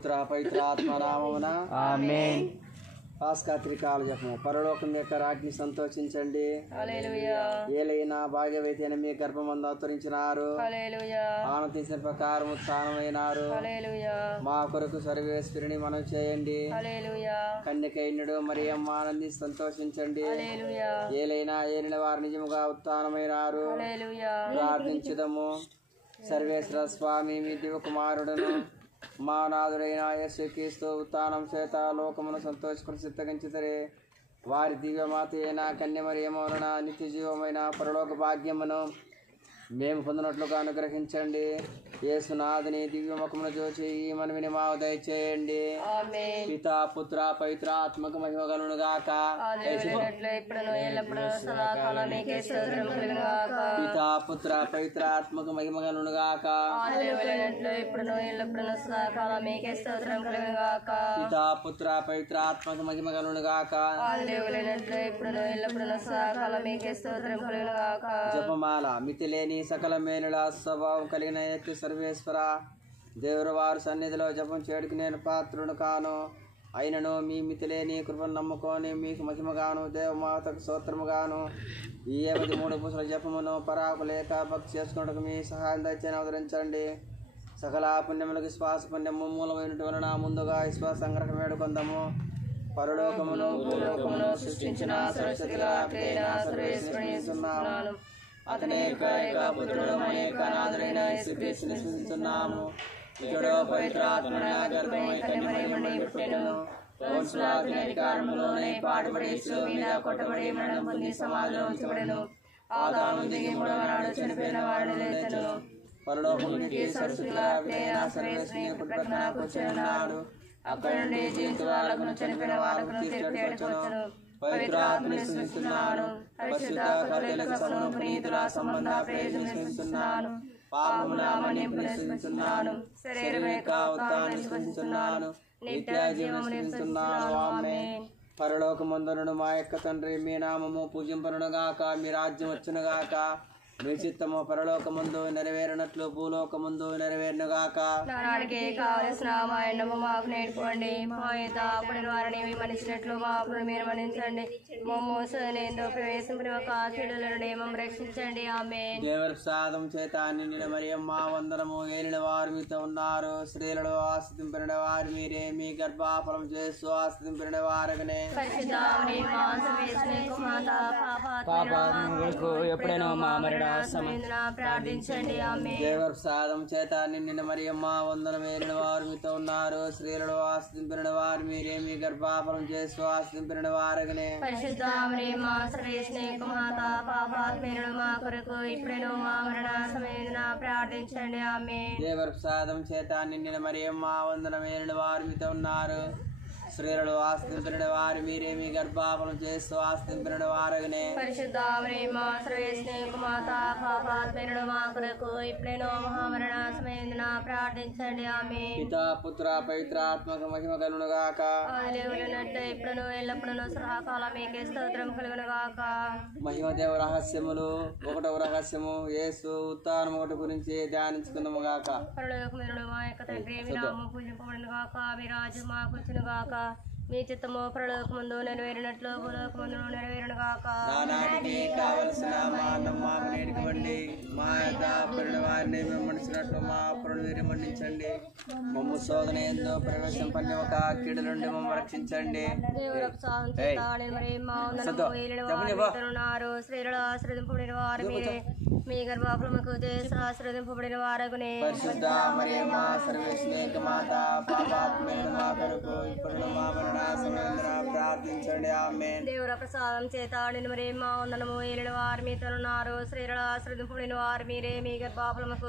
పుత్ర పవిత్రాత్మ నామమున ఆమేన్. పాస్కా త్రికాల జపము. పరలోకం యొక్క రాజ్ఞి సంతోషించండి. హల్లెలూయా. ఏలైనా భాగ్యవతి అని మీ గర్భమందు అవతరించినారు. హల్లెలూయా. ఆనందించిన ప్రకారం ఉత్సాహమైనారు. హల్లెలూయా. మా కొరకు సర్వేశ్వరుని మనం చేయండి. హల్లెలూయా. కన్యకైన్యుడు మరియమ్మ ఆనందించి సంతోషించండి. హల్లెలూయా. ఏలైనా ఏలిన వారు నిజముగా ఉత్థానమైనారు. హల్లెలూయా. ప్రార్థించుదము. సర్వేశ్వర స్వామి మీ దివ్య కుమారుడును మా నాథుడైన యేసుక్రీస్తు ఉత్థానం చేత లోకమును సంతోషపడి చిత్తగించుతరే. వారి దివ్యమాత అయిన కన్యమరియమ్మ వలన నిత్య జీవమైన పరలోక భాగ్యమును మేము పొందినట్లుగా అనుగ్రహించండి. యేసునాథుని దివ్యముఖమును చూచి ఈ మనవిని మాకు దయచేయండి. ఆమేన్. పితా పుత్ర పవిత్ర ఆత్మకు మహిమ కలుగును గాక. ఇప్పుడును ఎల్లప్పుడూ సదాకాలం మీకే స్తోత్రం కలుగును గాక. పితా పుత్ర పవిత్ర ఆత్మకు మహిమ కలుగును గాక. ఇప్పుడును ఎల్లప్పుడూ సదాకాలం మీకే స్తోత్రం కలుగును గాక. పితా పుత్ర పవిత్ర ఆత్మకు మహిమ కలుగును గాక. ఇప్పుడును ఎల్లప్పుడూ సదాకాలం మీకే స్తోత్రం కలుగును గాక. జపమాల. మితిలేని సకల మేలుల స్వభావం కలిగిన ఎత్తి సర్వేశ్వర దేవుడు వారి సన్నిధిలో జపం చేయడానికి నేను పాత్రుడు కాను. అయినను మీ మితిలేని కృపను నమ్ముకొని మీకు మహిమగాను దేవమాతకు స్తోత్రముగాను ఈ 3 పూసల జపమును పరాకు లేక భక్తి చేసుకున్నట్టుకు మీ సహాయం దయచేసి అవతరించండి. సకల పుణ్యములకు శ్వాస పుణ్యము మూలమైనటు వలన ముందుగా విశ్వాస సంగ్రహం వేడుకొందాము. పరలోకమును భూలోకమును సృష్టించిన సరస్వతిగా ప్రేరణ సర్వేశ్వరుని స్తుతిస్తున్నాను. అతని పుత్రుడు అనేక నాథుడైన యేసుక్రీస్తుని స్తుతిస్తున్నాము. ఇతడు పవిత్రాత్మన గర్భమై కన్యమరియమ్మని పుట్టెను. పౌరుషుల అధికారములోనే పాటుపడి శిలువ మీద కొట్టబడి మరణం పొంది సమాధిలో ఉంచబడెను. ఆదాము దిగి 3వ నాడు చనిపోయిన వారిని లేచెను. పరలోకమునికి సరస్వతిగా ప్రేరణ సర్వేశ్వరుని ప్రక్కన కూర్చున్నాడు. అక్కడి నుండి జీవిత వాళ్ళకును చనిపోయిన వాళ్ళకును తీర్పు వచ్చును. పవిత్రాత్మని స్తుతిస్తున్నాను. పరిశుద్ధ కలయికలను పునీతుల సంబంధ ప్రయోజనం స్తుతిస్తున్నాను. పాపముల మన్నింపుని స్తుతిస్తున్నాను. శరీరమేక ఉత్థానాన్ని స్తుతిస్తున్నాను. నిత్య జీవముని స్తుతిస్తున్నాను. ఆమేన్. పరలోకమందును మా యొక్క తండ్రి మీ నామము పూజింపనుగాక. మీ రాజ్యం వచ్చునుగాక. మీ చిత్తము పరలోకమందు నెరవేరినట్లు భూలోకమందు నెరవేరునుగాక. నానాడికి కావలసిన మా ఎండము మాకు నేర్చుకోండి. మా యొక్క అప్పటి వారిని మన్నించినట్లు మా అప్పుడు మీరు మన్నించండి. మమ్మల్ని ప్రవేశించిన ఒక చెడుల నుండి మమ్మల్ని రక్షించండి. ఆమేన్. దేవర ప్రసాదం చేత నిండిన మరియమ్మ వందనము. ఏలిన వారు మీతో ఉన్నారు. స్త్రీలలో ఆస్తింపడిన వారు మీరే. మీ గర్భాఫలం చేస్తూ ఆస్తింపడిన వారగనే. ఎప్పుడైనా మా మరణ ప్రార్థించండి. ఆమేన్. దేవర ప్రసాదం చేత నిండిన మరియమ్మ వందనం. ఏలిన వారు మీతో ఉన్నారు. స్త్రీలలో ఆస్తింపడిన వారు మీరే. మీ గర్భాఫలం చేస్తూ ఆస్తింపడిన వారగనే. మా కొరకు ఇప్పుడేనో మా మరణ సమయంలో ప్రార్థించండి. ఆమేన్. దేవర ప్రసాదం చేత నిండిన మరియమ్మ వందనం. ఏలిన వారు మీతో ఉన్నారు. స్త్రీలలో ఆస్తింపడిన వారు మీరే. మీ గర్భాఫలం చేస్తూ ఆస్తింపడిన వారగనే. ప్రార్థించండి. ఆమేన్. పితా పుత్ర పవిత్రాత్మక మహిమ కలుగునుగాక. ఇప్పుడును ఎల్లప్పుడూ సదాకాలం మీకే స్తోత్రం కలుగునుగాక. మహిమదేవ రహస్యములు. 1వ రహస్యము యేసు ఉత్థానం ఒకటి గురించి ధ్యానించుకుందాము గాక. పరలోకమందున్న మా యొక్క తండ్రి మీ నామము పూజింపబడునుగాక. మీ రాజ్యం మాకు వచ్చునుగాక. మీ చిత్తము పరలోకమందు నెరవేరినట్లు భూలోకమందు నెరవేరునుగాక. నానాటికి కావలసిన మా అన్నం మాకు నేర్చుకోండి. మా యొక్క అప్పుల వారిని మేము మన్నించినట్లు మా అప్పులను మీరు మన్నించండి. మమ్ము శోధన ఎందో ప్రవేశింపని ఒక కీడు నుండి మమ్మల్ని రక్షించండి. స్త్రీలలో ఆశ్రదింపబడిన వారు మీరే. మీ గర్భాఫలముకు ఆశ్రదింపబడిన వారగునే. పరిశుద్ధ మరియమ్మ సర్వేశ్వరుని మాత పాపాత్మైన మా కొరకు ఇప్పుడు మా మరణ సమయంలో ప్రార్థించండి. ఆమేన్. దేవుల ప్రసాదం చేత మరియమ్మ వందనము. ఏలిన వారు మీతో ఉన్నారు. స్త్రీలలో ఆశ్రదింపబడిన వారు మీరే. మీ గర్భాఫలముకు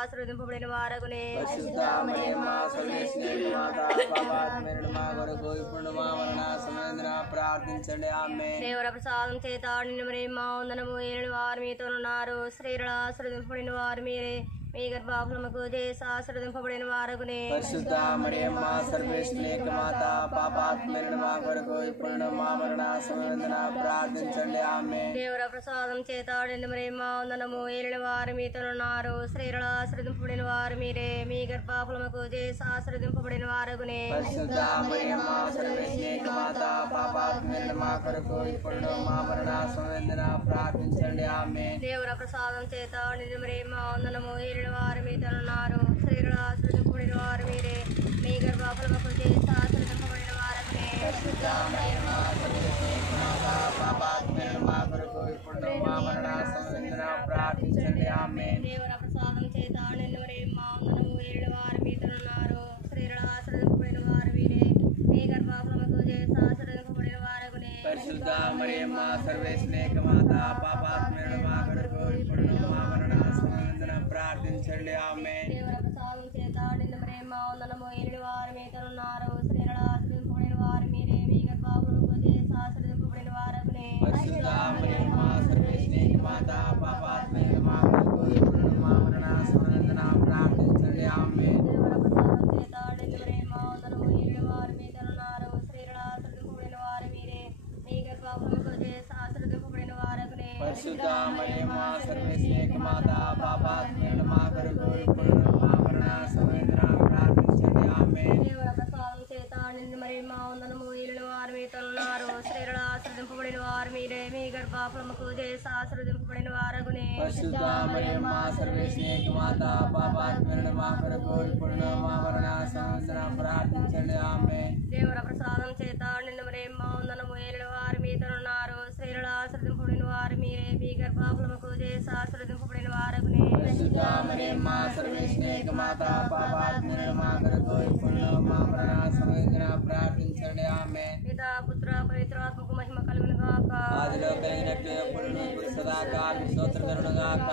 ఆశ్రదింపబడిన వారగునే. పరిశుద్ధ మరియమ్మ సర్వేశ్వరుని మాత పాపాత్మైన మా కొరకు ఇప్పుడు మా మరణ సమయంలో ప్రార్థించండి. ఆమేన్. దేవుల ప్రసాదం చేత మరియమ్మ వందనము. ఏలిన వారు మీతో ఉన్నారు. స్త్రీలలో ఆశ్రదింపబడిన వారు మీరే. మీ గర్భఫలముకు చేసి ఆశీర్వదింపబడిన వారగునే పరిశుద్ధ మరియమ్మ సర్వేశ్వరి యొక్క మాత పాపాత్మరిన మా కొరకు ఇప్పుడు మా మరణ సమయందున ప్రార్థించండి ఆమేన్. దేవుల ప్రసాదం చేత నిండు మరియమ్మ వందనము ఏలిన వారు మీతోనున్నారు స్త్రీల ఆశీర్వదింపబడిన వారు మీరే మీ గర్భఫలముకు చేసి ఆశీర్వదింపబడిన వారగునే పరిశుద్ధ మరియమ్మ సర్వేశ్వరి యొక్క మాత పాపాత్మరిన మా కొరకు ఇప్పుడు మా మరణ సమయందున ప్రార్థించండి ఆమేన్. దేవుల ప్రసాదం చేత నిండు మరియమ్మ వందనము ఏలిన వారు మీతోనున్నారు స్త్రీల ఆశీర్వదింపబడిన వారు మీరే మీ గర్భఫలముకు చేసి ఆశీర్వదింపబడిన వారగునే పరిశుద్ధ మరియమ్మ సర్వేశ్వరి యొక్క మాత పాపాత్మరిన మా కొరకు ఇప్పుడు మా మరణ సమయందున ప్రార్థించండి ఆమేన్. దేవుల ప్రసాదం చేత నిండు మరియమ్మ వందనము ఏలిన వారు మీతోనున్నారు స్త్రీల ఆశీర్వదింపబడిన వారు మీరే మీ గర్భఫలముకు చేసి ఆశీర్వదింపబడిన వారగునే పరిశుద్ధ మరియమ్మ సర్వేశ్వరి యొక్క మాత పాపాత్మరిన మా కొరకు ఇప్పుడు మా మరణ సమయందున ప్రార్థించండి ఆమేన్. దేవుల ప్రసాదం చేత నిండు మరియమ్మ వందనము ఏలిన వారు మీతోనున్నారు స్త్రీల ఆశీర్వదింపబడిన వారు మీరే మీ గర్భఫలముకు చేసి ఆశీర్వదింపబడిన వారగునే పరిశుద్ధ మరియమ్మ సర్వేశ్వరి యొక్క మాత పాపాత్మరిన మా కొరకు ఇప్పుడు మా మరణ సమయందున ప్రార్థించండి ఆమేన్. దేవుల ప్రసాదం చేత నిండు మరియమ్మ వందనము ఏలిన వారు మీతోనున్నారు స్త్రీల ఆశీర్వదింపబడిన వారు మీరే మీ గర్భఫలముకు చేసి ఆశీర్వదింపబడిన వారగునే పరిశుద్ధ మరియమ్మ సర్వేశ్వరి యొక్క మాత పాపాత్మరిన మా కొరకు ఇప్పుడు మా మరణ సమయందున ప్రార్థించండి ఆమేన్. దేవుల ప్రసాదం చేత నిండు మరియమ్మ వందనము ఏలిన వారు మీతోనున్నారు స్త్రీల ఆశీర్వదింపబడిన వారు మీరే మీ గర్భఫలముకు చేసి ఆశీర్వదింపబడిన వారగునే పరిశుద్ధ మరియమ్మ సర్వేశ్వరి యొక్క మాత పాపాత్మరిన మా కొరకు ఇప్పుడు మా మరణ సమయందున ప్రార్థించండి ఆమేన్. దేవుల ప్రసాదం చేత నిండు మరియమ్మ వందనము ఏలిన వారు మీతోనున్నారు స్త్రీల ఆశీర్వదింపబడిన వారు మీరే మీ గర్భఫలముకు చేసి ఆశీర్వదింపబడిన వారగునే పరిశుద్ధ మరియమ్మ సర్వేశ్వరి యొక్క మాత పాపాత్మరిన మా కొరకు ఇప్పుడు మా మరణ సమయందున ప్రార్థించండి ఆమేన్. పితా పుత్ర పవిత్రాత్మకు మహిమ కలుగును గాక ఆదిలో కలిగినట్లు ఎప్పుడు ఇప్పుడు సదాకాలం స్తోత్రకరుడు గాక.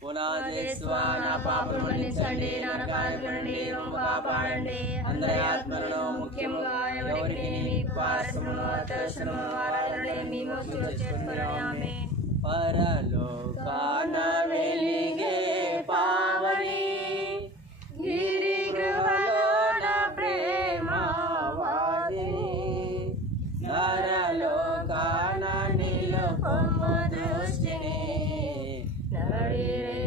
పునాదేశ్వా నా పాపలు మన్నించండి నా నరకాగ్ని నుండి మమ్ము కాపాడండి అందరి ఆత్మలను ముఖ్యముగా ఎవరికి మీకు పారసమును అత్యవసరము వారందరినీ మీ మోక్షంలో చేర్చుకొనండి ఆమేన్. పరలోకాన వెలిగే పావని గిరి గృహలోన ప్రేమ వాదిని నరలోకాన నిలుపము దృష్టిని నడిరే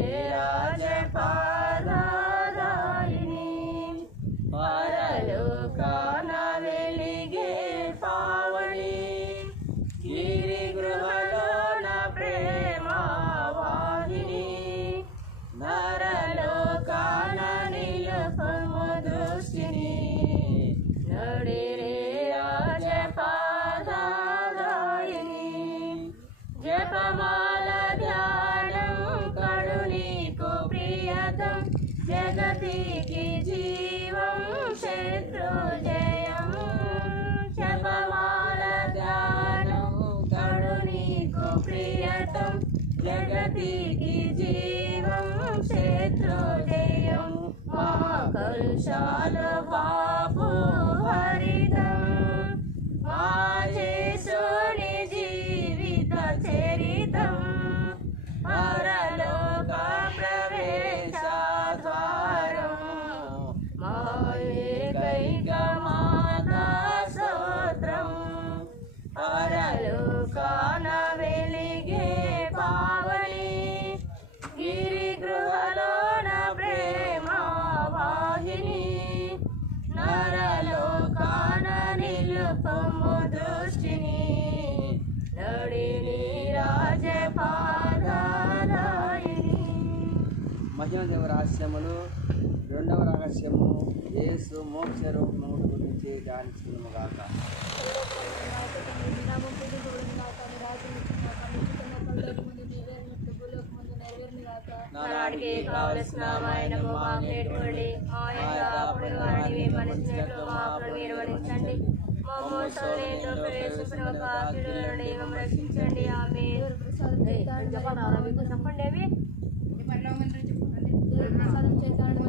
రాజపాదాయిని పరలోకాన వెలిగే పావని గిరి గృహలోన ప్రేమ వాహిని నరలోకాన నిలుపము దృష్టిని నడిరే రాజపాదాయిని జపమాల ధ్యానం కడు నీకు ప్రియతం జగతికి జీవం శత్రు జయం జపమాల ధ్యానం కడు నీకు ప్రియతం జగతికి జీవం శత్రు జయం మా కలుషాలు బాపు హరితం మా యేసుని జీవిత చరితం పరలోక ప్రవేశద్వారం మా ఏకైక మాతా స్తోత్రం పరలోకాన వెలిగే పావని గిరి గృహలోన ప్రేమ వాహిని నరలోకాన నిలుపము దృష్టిని నడిని రాజపాదాయిని. మహిమదేవ రహస్యములు రెండవ రహస్యము యేసు మోక్ష రూపము గురించి ధ్యానించుకున్నాము గాక. నానాడికి కావలసిన ఆయనము మాకు నేర్పండి ఆయన అప్పుడు వారిని మనిషినట్లు మాకు మీరు మనిషండి మా మోసంలో ప్రవేశించిన కాకిల నుండి మమ్మల్ని రక్షించండి ఆమె చెప్పండి అవి ప్రసాదం చేతాడు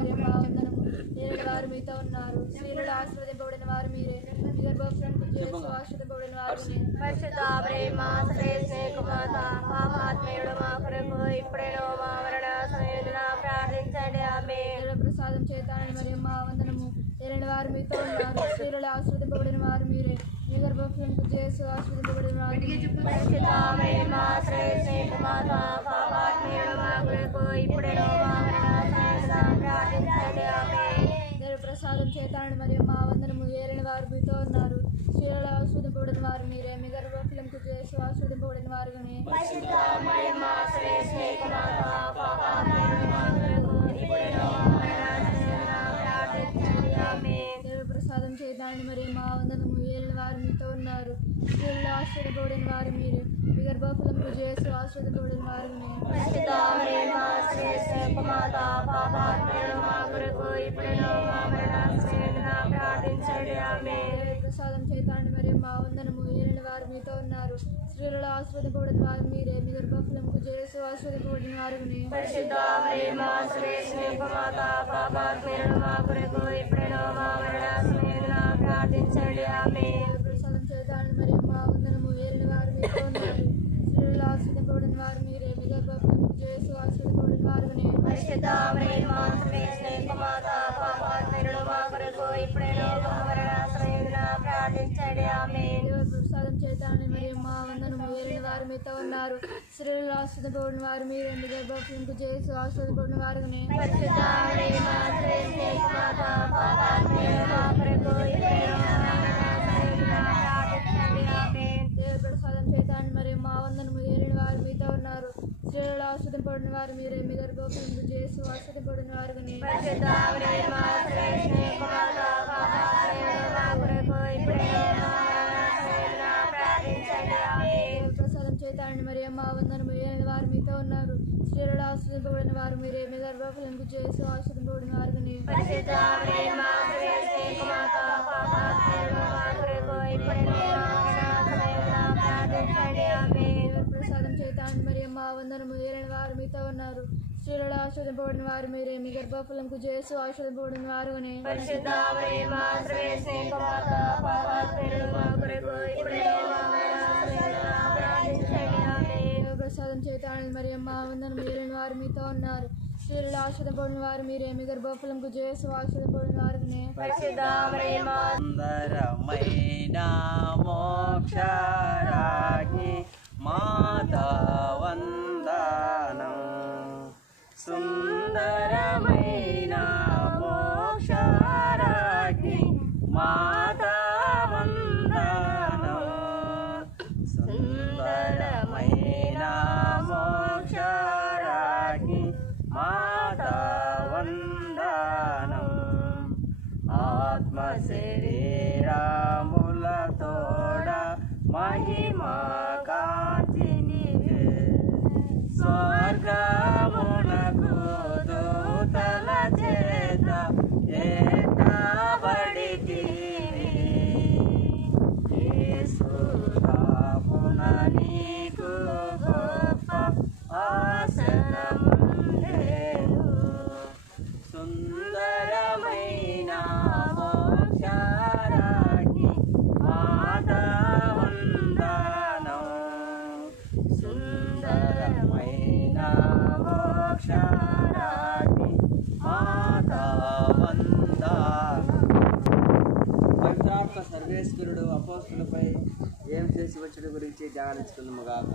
మరి వారు మీతో ఉన్నారు స్త్రీలు ఆశీర్వదింపబడిన వారు మీరే మీ గర్భఫలానికి చేసి ఆశీర్వదింపబడిన వారు పరిశుద్ధ ప్రేమ స్నేహమాత పాపాత్మయుడు మా కొరకు ఇప్పుడేనో మా మరణ సమయంలో ప్రార్థించండి ప్రార్థించండి ఆమేన్. ప్రసాదం చేతానని మరియు మా వందనము ఏలిన వారు మీతో ఉన్నారు స్త్రీలలో ఆశీర్వదింపబడిన వారు మీరే మీ గర్భఫలము చేసి ఆశీర్వదింపబడిన వారు పరిశుద్ధ మరియమ్మ శ్రేష్ఠ మాత పాపాత్మయుల మా కొరకు ఇప్పుడేనో మా మరణాసమయంలో ప్రార్థించండి ఆమేన్. ప్రసాదం చేతానని మరియు మా వందనము ఏలిన వారు మీతో ఉన్నారు స్త్రీలలో ఆశీర్వదింపబడిన వారు మీరే మీ గర్భఫలము చేసి ఆశీర్వదింపబడిన వారు పరిశుద్ధ మరియమ్మ శ్రేష్ఠ మాత పాపాత్మయుల మా కొరకు ఇప్పుడేనో మా మరణాసమయంలో ప్రార్థించండి ఆమేన్. ప్రసాదం చేతానని మరియు మా వందనము ఏలిన వారు మీతో ఉన్నారు స్త్రీలలో ఆశీర్వదింపబడిన వారు మీరే మీ గర్భఫలము చేసి ఆశీర్వదింపబడిన వారు పరిశుద్ధ మరియమ్మ శ్రేష్ఠ మాత పాపాత్మయుల మా కొరకు ఇప్పుడేనో మా మరణాసమయంలో ప్రార్థించండి ఆమేన్. ప్రసాదం చేతానని మరియు మా వందనము ఏలిన వారు మీతో ఉన్నారు స్త్రీలలో ఆశీర్వదింపబడిన వారు మీరే మీ గర్భఫలము చేసి ఆశీర్వదింపబడిన వారు పరిశుద్ధ మరియమ్మ శ్రేష్ఠ మాత పాపాత్మయుల మా కొరకు ఇప్పుడేనో మా మరణాసమయంలో ప్రార్థించండి ఆమేన్. ప్రసాదం చేతానని మరియు మా వందనము ఏలిన వారు మీతో ఉన్నారు స్త్రీలలో ఆశీర్వదింపబడిన వారు మీరే మీ గర్భఫలము చేసి ఆశీర్వదింపబడిన వారు పరిశుద్ధ మరియమ్మ శ్రేష్ఠ మాత పాపాత్మయుల మా కొరకు ఇప్పుడేనో మా మరణాసమయంలో ప్రార్థించండి ఆమేన్. ప్రసాదం చేతానని మరియు మా వందనము ఏలిన వారు మీతో ఉన్నారు స్త్రీలలో ఆశీర్వదింపబడిన వారు మీరే మీ గర్భఫలము చేసి ఆశీర్వదింపబడిన వారు పరిశుద్ధ మరియమ్మ శ్రేష్ఠ మాత పాపాత్మయుల మా కొరకు ఇప్పుడేనో మా మరణాసమయంలో ప్రార్థించండి ఆమేన్. ప్రసాదం చేతానని మరియు మా వందనము ఏలిన వారు మీతో ఉన్నారు స్త్రీలలో ఆశీర్వదింపబడిన వారు మీరే మీ గర్భఫలము చేసి ఆశీర్వదింపబడిన వారు పరిశుద్ధ మరియమ్మ శ్రేష్ఠ మాత పాపాత్మయుల మా కొరకు ఇప్పుడేనో మా మరణాసమయంలో ప్రార్థించండి ఆమేన్. ప్రసాదం చేతానని మరియు మా వందనము ఏలిన వారు మీతో ఉన్నారు స్త్రీలలో ఆశీర్వదింపబడిన వారు మీరే మీ గర్భఫలము చేసి ఆశీర్వదింపబడిన వారు పరిశుద్ధ మరియమ్మ శ్రేష్ఠ మాత పాపాత్మయుల మా కొరకు ఇప్పుడేనో మా మరణాసమయంలో ప్రార్థించండి ఆమేన్. ప్రసాదం చేతానని మరియు మా వందనము ఏలిన వారు మీతో ఉన్నారు స్త్రీలలో ఆశీర్వదింపబడిన వారు మీరే మీ గర్భఫలము చేసి ఆశీర్వదింపబడిన వారు పరిశుద్ధ మరియమ్మ శ్రేష్ఠ మాత పాపాత్మయుల మా కొరకు ఇప్పుడేనో మా మరణాసమయంలో ప్రార్థించండి ఆమేన్. ప్రసాదం చేతానని మరియు మా వందనము ఏలిన వారు మీతో ఉన్నారు స్త్రీలలో ఆశీర్వదింపబడిన వారు మీరే మీ గర్భఫలము చేసి ఆశీర్వదింపబడిన వారు పరిశుద్ధ మరియమ్మ సుందరమైన మోక్షరాజ్ఞి మాతా వందనం సుందరమైన మోక్షరాజ్ఞి మాతా వందనం సుందరమైన మోక్షరాజ్ఞి మాతా వందనం ఆత్మ శరీరములతోడ మహిమా కాంతినివే స్వర్గమునకు దూతల చేత ఎత్తబడితివి యేసుదాపున నీకు గొప్ప ఆసనముండెను సుందరమైన మోక్షరాజ్ఞి మాతా వందనం సుందరమైన మోక్షరాజ్ఞి మాతా వందనం. పవిత్రాత్మ సర్వేశ్వరుడు అపోస్తులపై ఏం చేసి వచ్చుడు గురించి ధ్యానించుకుందాము గాక.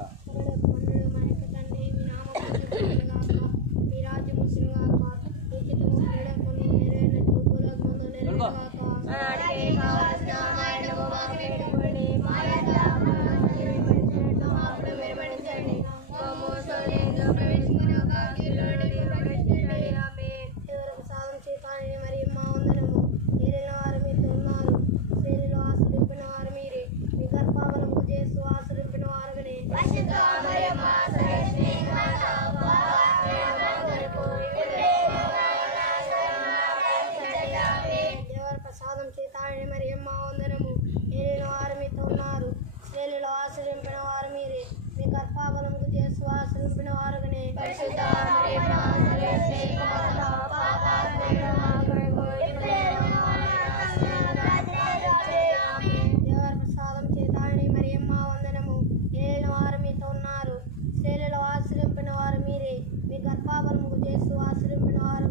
గర్భఫలము చేసి ఆశ్రయింపిన వారు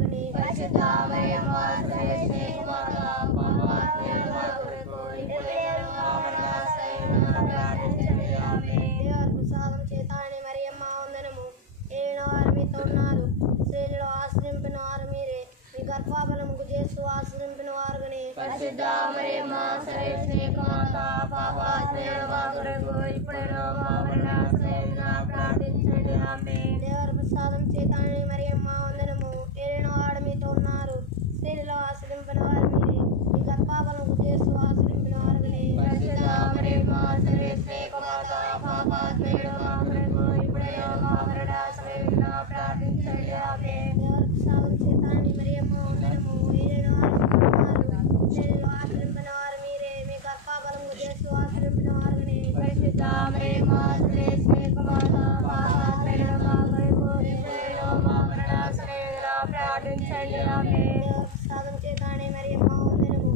పరిశుద్ధ మరియమ్మ సర్వేశ్వరి మాత పాపాత్మయుల మా కొరకు ఇప్పుడును మా మరణ సమయమున ప్రార్థించండి ఆమేన్. దేవర ప్రసాదం చేతాని మరియమ్మ వందనము. ఏలిన వాడు మీతో ఉన్నారు, స్త్రీలలో ఆశ్రయించిన వారు మీరే, మీ గర్భఫలము చేస్తూ ఆశ్రయించిన వారు పరిశుద్ధ మరియమ్మ సర్వేశ్వరి మాత పాపాత్మయుల మా కొరకు ఇప్పుడును మా మరణ సమయమున ప్రార్థించండి ఆమేన్. దేవర ప్రసాదం చేతాని మరియమ్మ వందనము. ఏలిన వాడు మీతో ఉన్నారు, స్త్రీలలో ఆశ్రయించిన వారు మీరే, మీ గర్భఫలము చేస్తూ ఆశ్రయించిన వారు పరిశుద్ధ మరియమ్మ సర్వేశ్వరి మాత పాపాత్మయుల మా కొరకు ఇప్పుడును మా మరణ సమయమున ప్రార్థించండి ఆమేన్. దేవర ప్రసాదం చేతాని మరియమ్మ వందనము.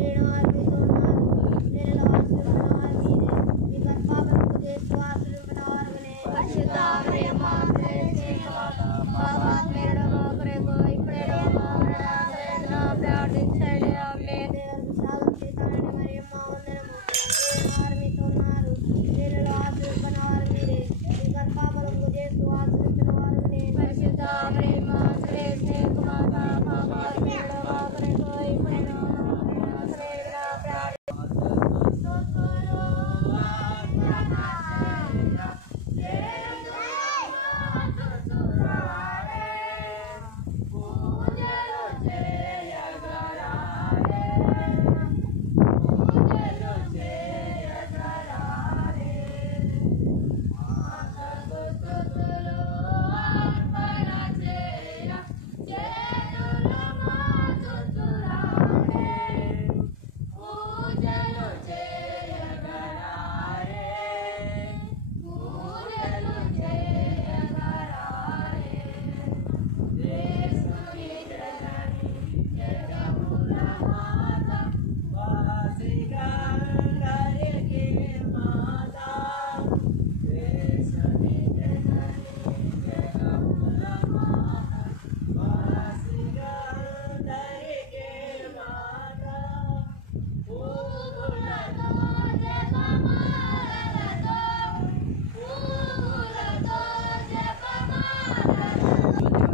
ఏలిన వాడు మీతో ఉన్నారు, స్త్రీలలో ఆశ్రయించిన వారు మీరే, మీ గర్భఫలము చేస్తూ ఆశ్రయించిన వారు పరిశుద్ధ మరియమ్మ సర్వేశ్వరి మాత పాపాత్మయుల మా కొరకు ఇప్పుడును మా మరణ సమయమున ప్రార్థించండి ఆమేన్. దేవర ప్రసాదం చేతాని మరియమ్మ వందనము. ఏలిన వారు మీతో ఉన్నారు, స్త్రీలలో ఆశ్రయించిన వారు మీరే, మీ గర్భఫలము చేస్తూ ఆశ్రయించిన వారు పరిశుద్ధ మరియమ్మ సర్వేశ్వరి మాత పాపాత్మయుల మా కొరకు ఇప్పుడును మా మరణ సమయమున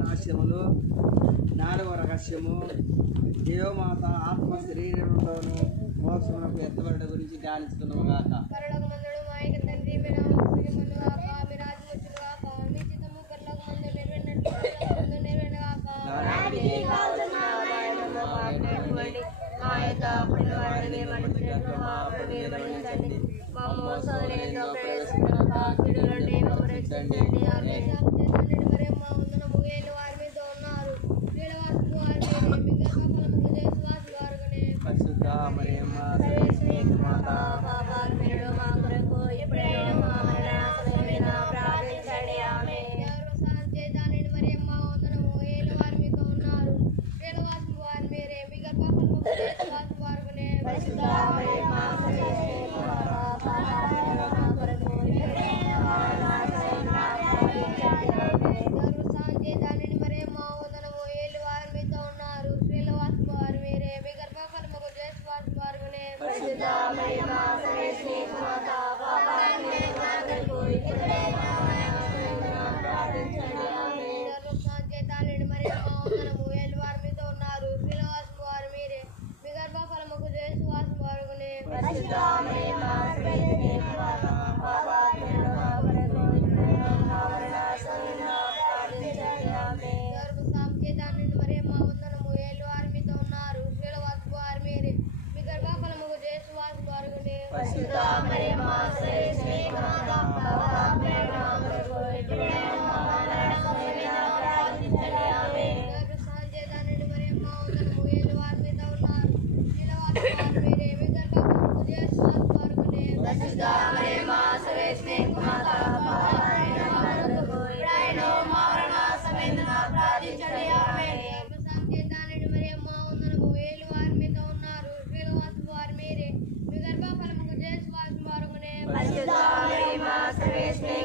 రహస్యములు. 4వ రహస్యము, దేవమాత ఆత్మ శరీరంలోను మోక్షమునకు ఎత్తబడట గురించి ధ్యానిస్తున్నాము గాక. పరలోకమందుడు మా యొక్క తండ్రి, మీ నామము పూజింపబడుగాక, మీ రాజ్యం వచ్చుగాక, మీ చిత్తము పరలోకమందు నెరవేరినట్లు భూలోకమందు నెరవేరుగాక. నానాటికి కావలసిన ఆదాయమును మాకు నేర్పండి. మా యొక్క అప్పుల వారిని మన్నించినట్లు మా అప్పులు మీరు మన్నించండి. మా మోసంలో ప్రవేశించక కీడు నుండి మమ్మల్ని రక్షించండి ఆమేన్. మరియమ్మ వందనము. ఏలిన వారు మీతో ఉన్నారు, స్త్రీలవాసులు వారు మీరే, మీ గర్భఫలము చేసు వారు పరిశుద్ధ మరియమ్మ సర్వేశ్వరి మాత పాపాత్మయుల మా కొరకు ఇప్పుడును మా మరణ సమయమున ప్రార్థించండి ఆమేన్. దేవర ప్రసాదం చేతాని మరియమ్మ వందనము. ఏలిన వారు మీతో ఉన్నారు, స్త్రీలవాసులు వారు మీరే, మీ గర్భఫలము చేసు వారు పరిశుద్ధ మరియమ్మ సర్వేశ్వరి మాత పాపాత్మయుల మా కొరకు ఇప్పుడును మా మరణ సమయమున ప్రార్థించండి ఆమేన్. దేవర ప్రసాదం చేతాని మరియమ్మ వందనము. ఏలిన వారు మీతో ఉన్నారు, స్త్రీలవాసులు వారు మీరే, మీ గర్భఫలము చేసు వారు పరిశుద్ధ మరియమ్మ సర్వేశ్వరి మాత పాపాత్మయుల మా కొరకు ఇప్పుడును మా మరణ సమయమున ప్రార్థించండి ఆమేన్. చేతాని మరియమ్మ వందనము. ఏలిన వారు మీతో ఉన్నారు, స్త్రీలవాసులు వారు మీరే, మీ గర్భఫలము చేసు వారు పరిశుద్ధ మరియమ్మ సర్వేశ్వరి మాత పాపాత్మయుల మా కొరకు ఇప్పుడును మా మరణ సమయమున ప్రార్థించండి ఆమేన్. చేతాని మరియమ్మ వందనము. ఏలిన వారు మీతో ఉన్నారు, స్త్రీలవాసులు వారు మీరే, మీ గర్భఫలము చేసు వారు పరిశుద్ధ మరియమ్మ సర్వేశ్వరి మాత పాపాత్మయుల మా కొరకు ఇప్పుడును మా మరణ సమయమున ప్రార్థించండి ఆమేన్. చేతాని మరియమ్మ వందనము. ఏలిన వారు మీతో ఉన్నారు, స్త్రీలవాసులు వారు మీరే, మీ గర్భఫలము చేసు వారు పరిశుద్ధ మరియమ్మ సర్వేశ్వరి మాత పాపాత్మయుల మా కొరకు ఇప్పుడును మా మరణ సమయమున ప్రార్థించండి ఆమేన్. చేతాని మరియమ్మ వందనము. ఏలిన వారు మీతో ఉన్నారు, స్త్రీలవాసులు వారు మీరే, మీ గర్భఫలము చేసు వారు పరిశుద్ధ మరియమ్మ సర్వేశ్వరి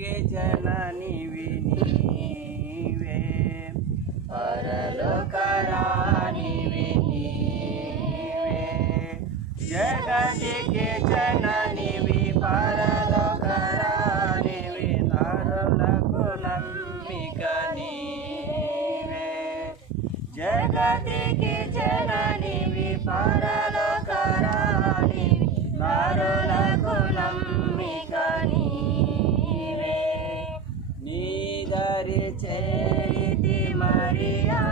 జగతికి జననివి నీవే పరలోకరానివి నీవే జగతికి జననివి పరలోకరానివి నరులకు నమ్మిక నీవే జగతికి జననివి పరలోకరానివి నరులకు నమ్మిక నీవే నీదరి చేరితి మరియా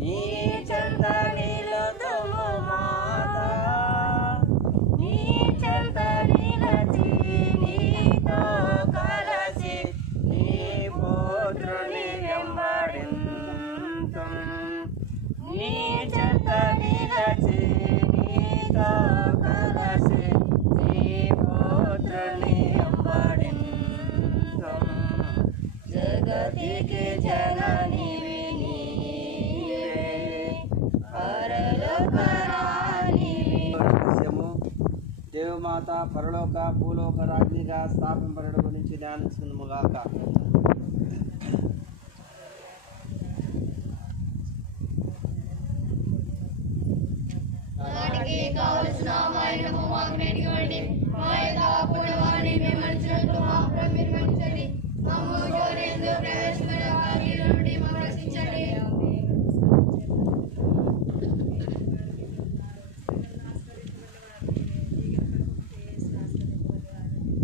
నీ చెంత నిలతుము మాతా నీ చెంత నిలచి నీతో కలసి నీ పుత్రుని వెంబడింతుం నీ చెంత నిలచి నీతో కలసి నీ పుత్రుని వెంబడింతుం జగతికి జననివి నీవే పరలోకరానివి. దేవమాత పరలోక భూలోక రాజ్ఞిగా స్థాపింపబడడం గురించి ధ్యానించుకుందాముగాక. నాటికి కావలసిన మాయనము మాకు నేర్చుకోండి మా యొక్క అప్పుడు వారిని మేము మనుషులకు మా మీరు మనుషులండి మమ్ము జోరేందు ప్రవేశించడం నుండి మమ్మల్ని రక్షించండి.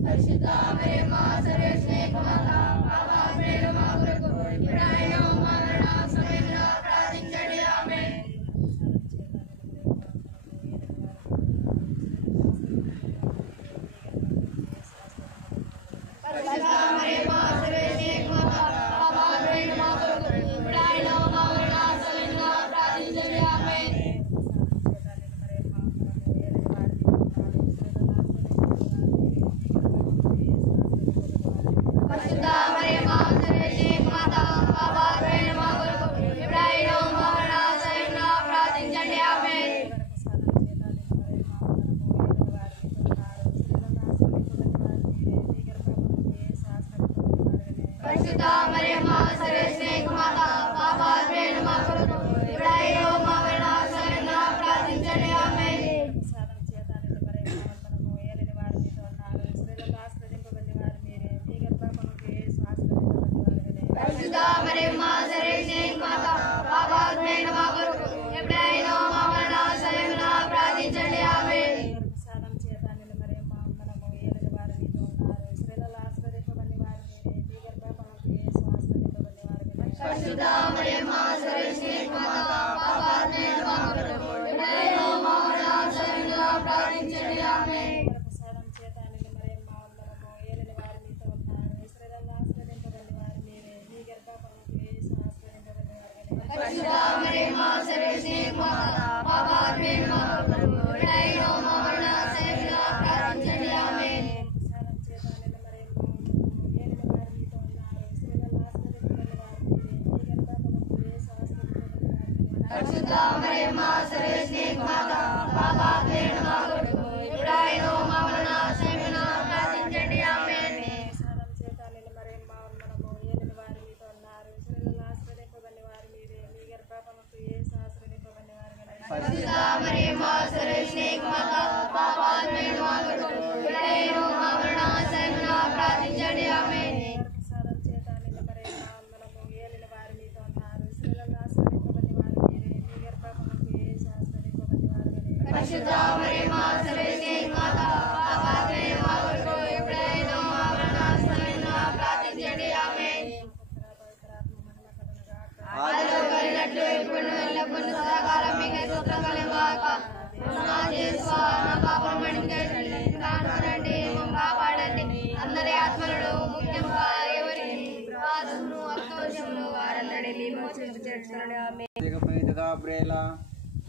పరిశుద్ధ మరియమ్మ సర్వేశ్వరి మాత పాపాత్ములైన మా కొరకు ఇప్పుడైనా మా మరణ సమయంలో ప్రార్థించండి. ఆమేన్. పరిశుద్ధ మరియమ్మ సర్వేశ్వరి మాత పాపాత్ములైన మా కొరకు ఇప్పుడైనా మా మరణ సమయంలో ప్రార్థించండి. ఆమేన్. పరిశుద్ధ మరియమ్మ సర్వేశ్వరి మాత పాపాత్ములైన మా కొరకు ఇప్పుడైనా మా మరణ సమయంలో ప్రార్థించండి. ఆమేన్. పరిశుద్ధ మరియమ్మ సర్వేశ్వరి మాత పాపాత్ములైన మా కొరకు ఇప్పుడైనా మా మరణ సమయంలో ప్రార్థించండి. ఆమేన్. పరిశుద్ధ మరియమ్మ సర్వేశ్వరి మాత పాపాత్ములైన మా కొరకు ఎప్పుడైనా మా మరణ సమయంలో ప్రార్థించండి. ఆమేన్. పరిశుద్ధ మరియమ్మ సర్వేశ్వరి మాత పాపాత్ములైన మా కొరకు ఎప్పుడైనా మా మరణ సమయంలో ప్రార్థించండి. ఆమేన్. పరిశుద్ధ మరియమ్మ సర్వేశ్వరి మాత పాపాత్ములైన మా కొరకు ఎప్పుడైనా మా మరణ సమయంలో ప్రార్థించండి. ఆమేన్. పరిశుద్ధ మరియమ్మ సర్వేశ్వరి మాత పాపాత్ములైన మా కొరకు ఎప్పుడైనా మా మరణ సమయంలో ప్రార్థించండి. ఆమేన్. పరిశుద్ధ మరియమ్మ సర్వేశ్వరి మాత పాపాత్ములైన మా కొరకు ఎప్పుడైనా మా మరణ సమయంలో ప్రార్థించండి. ఆమేన్. పరిశుద్ధ మరియమ్మ సర్వేశ్వరి మాత పాపాత్ములైన మా కొరకు ఎప్పుడైనా మా మరణ సమయంలో ప్రార్థించండి. ఆమేన్. ఆదిలో కలిగినట్లు ఇప్పుడు ఎల్లప్పుడూ సదాకాలం మీకే స్తోత్రం కలుగుగాక. నా యేసు నా పాపం మన్నించండి, కాపాడండి, మమ్మల్ని కాపాడండి. అందరి ఆత్మలను ముఖ్యంగా ఎవరికి బాధను అక్రోశమును వారందరినీ మోక్షముకు చేర్చుకోండి. ఆమేన్. పునీత గాబ్రియేల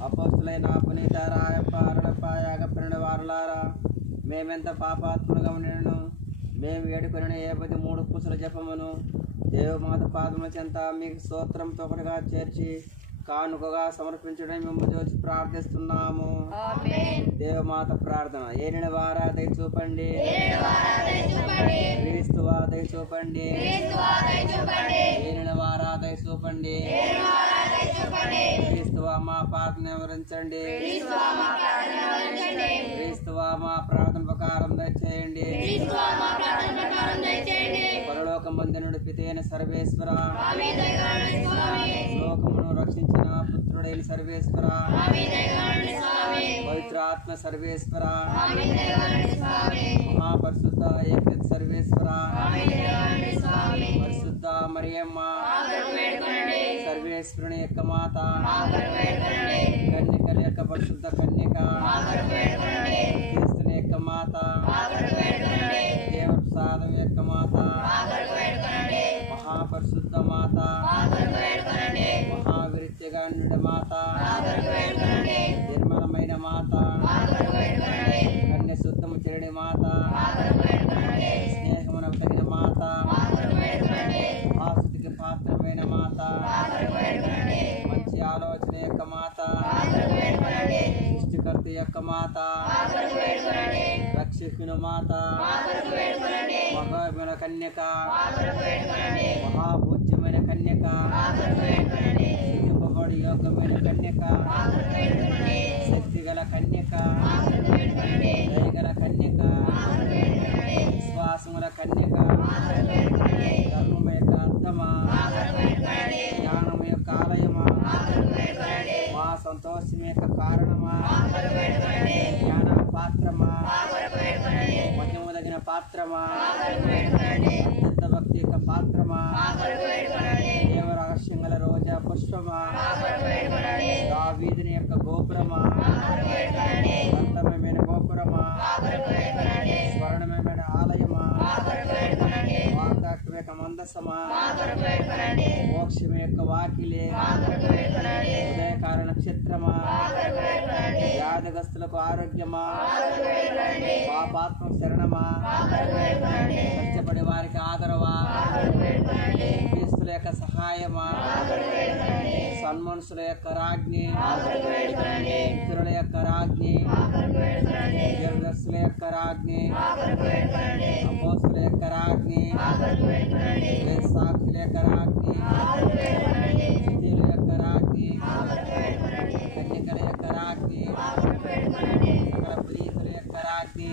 అపోస్తులైన పునీత రాయప్ప అరుణప్ప యాగప్రియుని వారులారా మేమెంత పాపాత్ములుగా ఉండను మేము వేడుకొని ఏ 13 పూసల జపమును దేవమాత పాదముల చెంత మీకు స్తోత్రంతో ఒకటిగా చేర్చి కానుకగా సమర్పించడం మేము చూసి ప్రార్థిస్తున్నాము. దేవమాత ప్రార్థన. ఏలిన వారా దయ చూపండి, క్రీస్తువా దయ చూపండి, ఏలిన వారా దయ చూపండి, క్రీస్తువా మా ప్రార్థన వివరించండి, క్రీస్తువా మా ప్రార్థన ప్రకారం దయచేయండి. పరలోకమందునుడు పితైన సర్వేశ్వర, లోకమును రక్షించిన పుత్రుడైన సర్వేశ్వర, పవిత్రాత్మ సర్వేశ్వర, మహాపరిశుద్ధ ఏకైక సర్వేశ్వర, పరిశుద్ధ మరియమ్మ సర్వేశ్వరుని యొక్క మాత, కన్యకల యొక్క పరిశుద్ధ కన్యక, క్రీస్తుని యొక్క మాత, దేవప్రసాదం యొక్క మాత, మహాపరిశుద్ధ మాత, మహావిరిత్యగానుడి మాత, నిర్మలమైన మాత, కన్య శుద్ధము చెరడి మాత, స్నేహమునకు తగిన మాత, ఆస్తుతికి పాత్రమైన మాత, మంచి ఆలోచన యొక్క మాత, సృష్టికర్త యొక్క మాత, రక్షకుని మాత, మహాత్మైన కన్యక, మహాపూజ్యమైన కన్యక, సూచింపబడి యోగ్యమైన కన్యక, శక్తిగల కన్యక, దయగల కన్యక, విశ్వాసముల కన్యక, ధర్మం యొక్క అర్థమా, జ్ఞానం యొక్క ఆలయమా, మా సంతోషం యొక్క కారణమా, జ్ఞాన పాత్రమా, మహిమదగిన పాత్రమా, అత్యంత భక్తి యొక్క పాత్రమా, దేవ రహస్యం గల రోజా పుష్పమా, దావీదుని యొక్క గోపురమా, అంతమైన గోపురమా, స్వర్ణమైన ఆలయమా, వాక్య యొక్క మందసమా, మోక్షం యొక్క వాకిలే, ఉదయకాల నక్షత్రమా, వ్యాధిగ్రస్తులకు ఆరోగ్యమా, పాపాత్మ శరణమా, కష్టపడి వారికి ఆదరవా, క్రీస్తుల యొక్క సహాయమా, సన్మనుషుల యొక్క రాజ్ఞి, ఇతరుల యొక్క రాజ్ఞి, దేవదర్శుల యొక్క రాజ్ఞి, అపోస్తుల యొక్క రాజ్ఞి, సాక్షుల యొక్క రాజ్ఞి, స్థితుల యొక్క రాజ్ఞి, కన్యకల యొక్క రాజ్ఞి, సకల ప్రీతుల యొక్క రాజ్ఞి,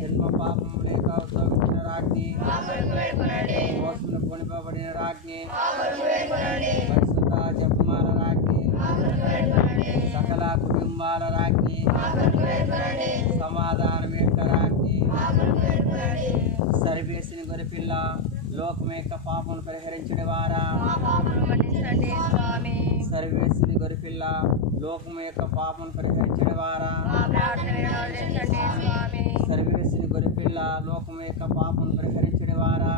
జన్మ పాపము లేక ఉద్భవించిన రాజ్ఞి, మోసమును కొనిపోబడిన రాజ్ఞి, పరిశుద్ధ జపమాల రాజ్ఞి, సకల కుటుంబాల రాజ్ఞి, సమాధానం యొక్క రాజ్ఞి, సర్వేశ్వరుని గొర్రెపిల్ల, లోకం యొక్క పాపను పరిహరించడి వారా, సర్వేశ్వరుని గొర్రెపిల్ల, లోకం యొక్క పాపను పరిహరించడి వారా, సర్వేశ్వరుని గొర్రెపిల్ల, లోకం యొక్క పాపను పరిహరించడి వారా,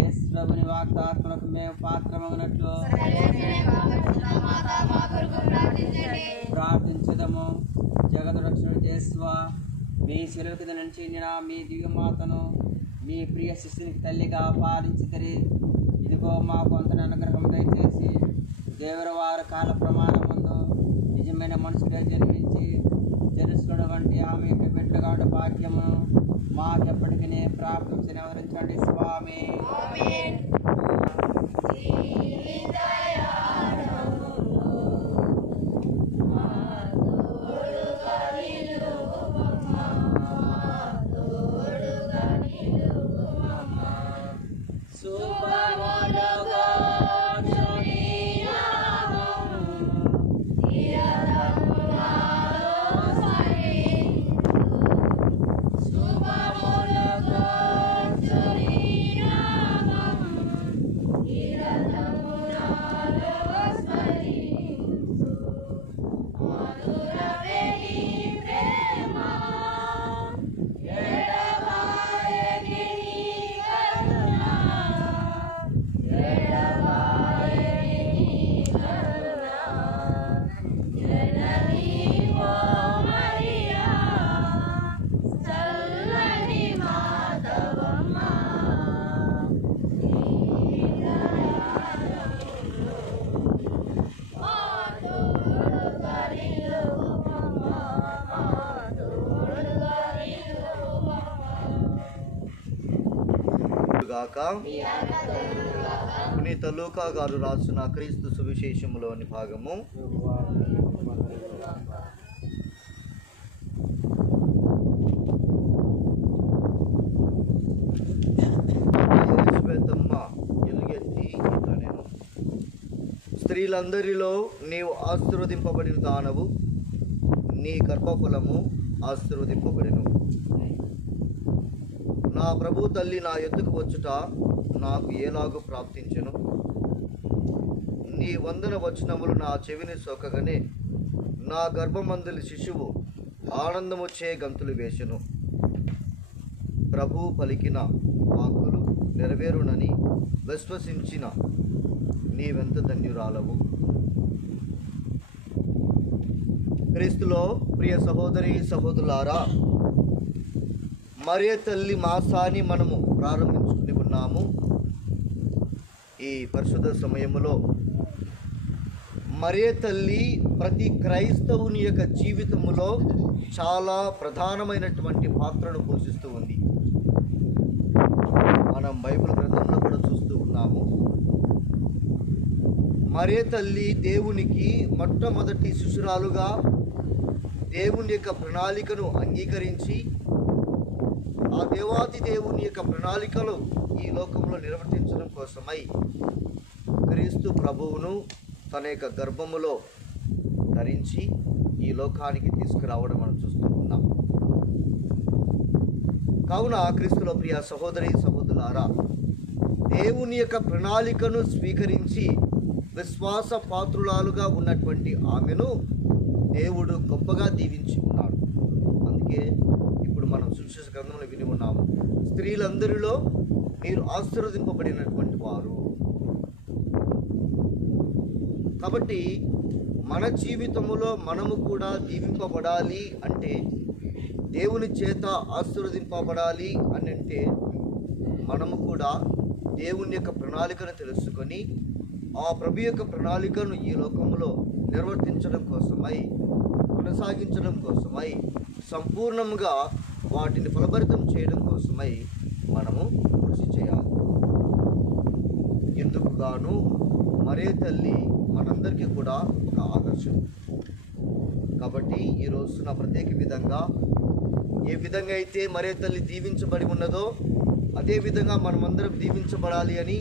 యేసు ప్రభుని వాగ్దాత్మలకు మేము పాత్రమగినట్లు ప్రార్థించదము. జగత్ రక్షణుడు యేసువా, మీ శిలువ కింద నుంచి మీ దివ్యమాతను మీ ప్రియ శిష్యునికి తల్లిగా పాలించితరి. ఇదిగో మాకు అంతని అనుగ్రహం దయచేసి దేవుని వారి కాల ప్రమాణం ముందు నిజమైన మనుషుడే జన్మించి జనుసుకున్న వంటి ఆమె యొక్క బిడ్డగా ఉండే భాగ్యమును మాకెప్పటికీ ప్రాప్తించి నెవరించండి స్వామి. శుభములుగా గాక. పునీత లూకా గారు రాసిన క్రీస్తు సువిశేషములోని భాగము. ఎలిజబెతమ్మ ఎలుగెత్తి ఇట్లనెను, స్త్రీలందరిలో నీవు ఆశీర్వదింపబడిన దానవు, నీ గర్భఫలము ఆశీర్వదింపబడిను. నా ప్రభు తల్లి నా ఎద్దుకు వచ్చుట నాకు ఏలాగు ప్రాప్తించెను. నీ వందన వచనములు నా చెవిని సోకగానే నా గర్భమందులి శిశువు ఆనందముచ్చే గంతులు వేసెను. ప్రభు పలికిన వాక్కులు నెరవేరునని విశ్వసించిన నీవెంత ధన్యురాలవు. క్రీస్తులో ప్రియ సహోదరి సహోదరులారా, మరియ తల్లి మాసాన్ని మనము ప్రారంభించుకుని ఉన్నాము. ఈ పరిశుద్ధ సమయంలో మరియ తల్లి ప్రతి క్రైస్తవుని యొక్క జీవితంలో చాలా ప్రధానమైనటువంటి పాత్రను పోషిస్తూ ఉంది. మనం బైబిల్ గ్రంథంలో కూడా చూస్తూ ఉన్నాము. మరియ తల్లి దేవునికి మొట్టమొదటి శిశురాలుగా దేవుని యొక్క ప్రణాళికను అంగీకరించి ఆ దేవాది దేవుని యొక్క ప్రణాళికలు ఈ లోకంలో నిర్వర్తించడం కోసమై క్రీస్తు ప్రభువును తన యొక్క గర్భములో ధరించి ఈ లోకానికి తీసుకురావడం మనం చూస్తూ ఉన్నాం. కావున క్రీస్తులో ప్రియ సహోదరి సహోదరులారా, దేవుని యొక్క ప్రణాళికను స్వీకరించి విశ్వాస పాత్రురాలుగా ఉన్నటువంటి ఆమెను దేవుడు గొప్పగా దీవించి ఉన్నాడు. అందుకే ఇప్పుడు మనం సువిశేష గ్రంథంలో విని ఉన్నాము, స్త్రీలందరిలో మీరు ఆశీర్వదింపబడినటువంటి వారు. కాబట్టి మన జీవితంలో మనము కూడా దీవింపబడాలి అంటే, దేవుని చేత ఆశీర్వదింపబడాలి అని అంటే, మనము కూడా దేవుని యొక్క ప్రణాళికను తెలుసుకొని ఆ ప్రభు యొక్క ప్రణాళికను ఈ లోకంలో నిర్వర్తించడం కోసమై, కొనసాగించడం కోసమై, సంపూర్ణంగా వాటిని ఫలభరితం చేయడం కోసమై మనము కృషి చేయాలి. ఎందుకు గాను మరియ తల్లి మనందరికీ కూడా ఒక ఆదర్శం. కాబట్టి ఈ రోజున ప్రత్యేక విధంగా ఏ విధంగా అయితే మరియ తల్లి దీవించబడి ఉన్నదో అదే విధంగా మనమందరం దీవించబడాలి అని,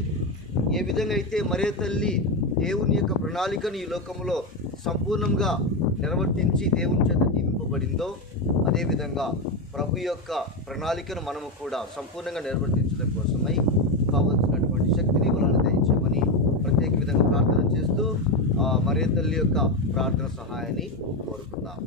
ఏ విధంగా అయితే మరియ తల్లి దేవుని యొక్క ప్రణాళికను ఈ లోకంలో సంపూర్ణంగా నిర్వర్తించి దేవుని చేత దీవింపబడిందో అదేవిధంగా ప్రభు యొక్క ప్రణాళికను మనము కూడా సంపూర్ణంగా నిర్వర్తించడం కోసమై కావలసినటువంటి శక్తిని వాళ్ళని దయచేయమని ప్రత్యేక విధంగా ప్రార్థన చేస్తూ మరియ తల్లి యొక్క ప్రార్థన సహాయాన్ని కోరుకుందాం.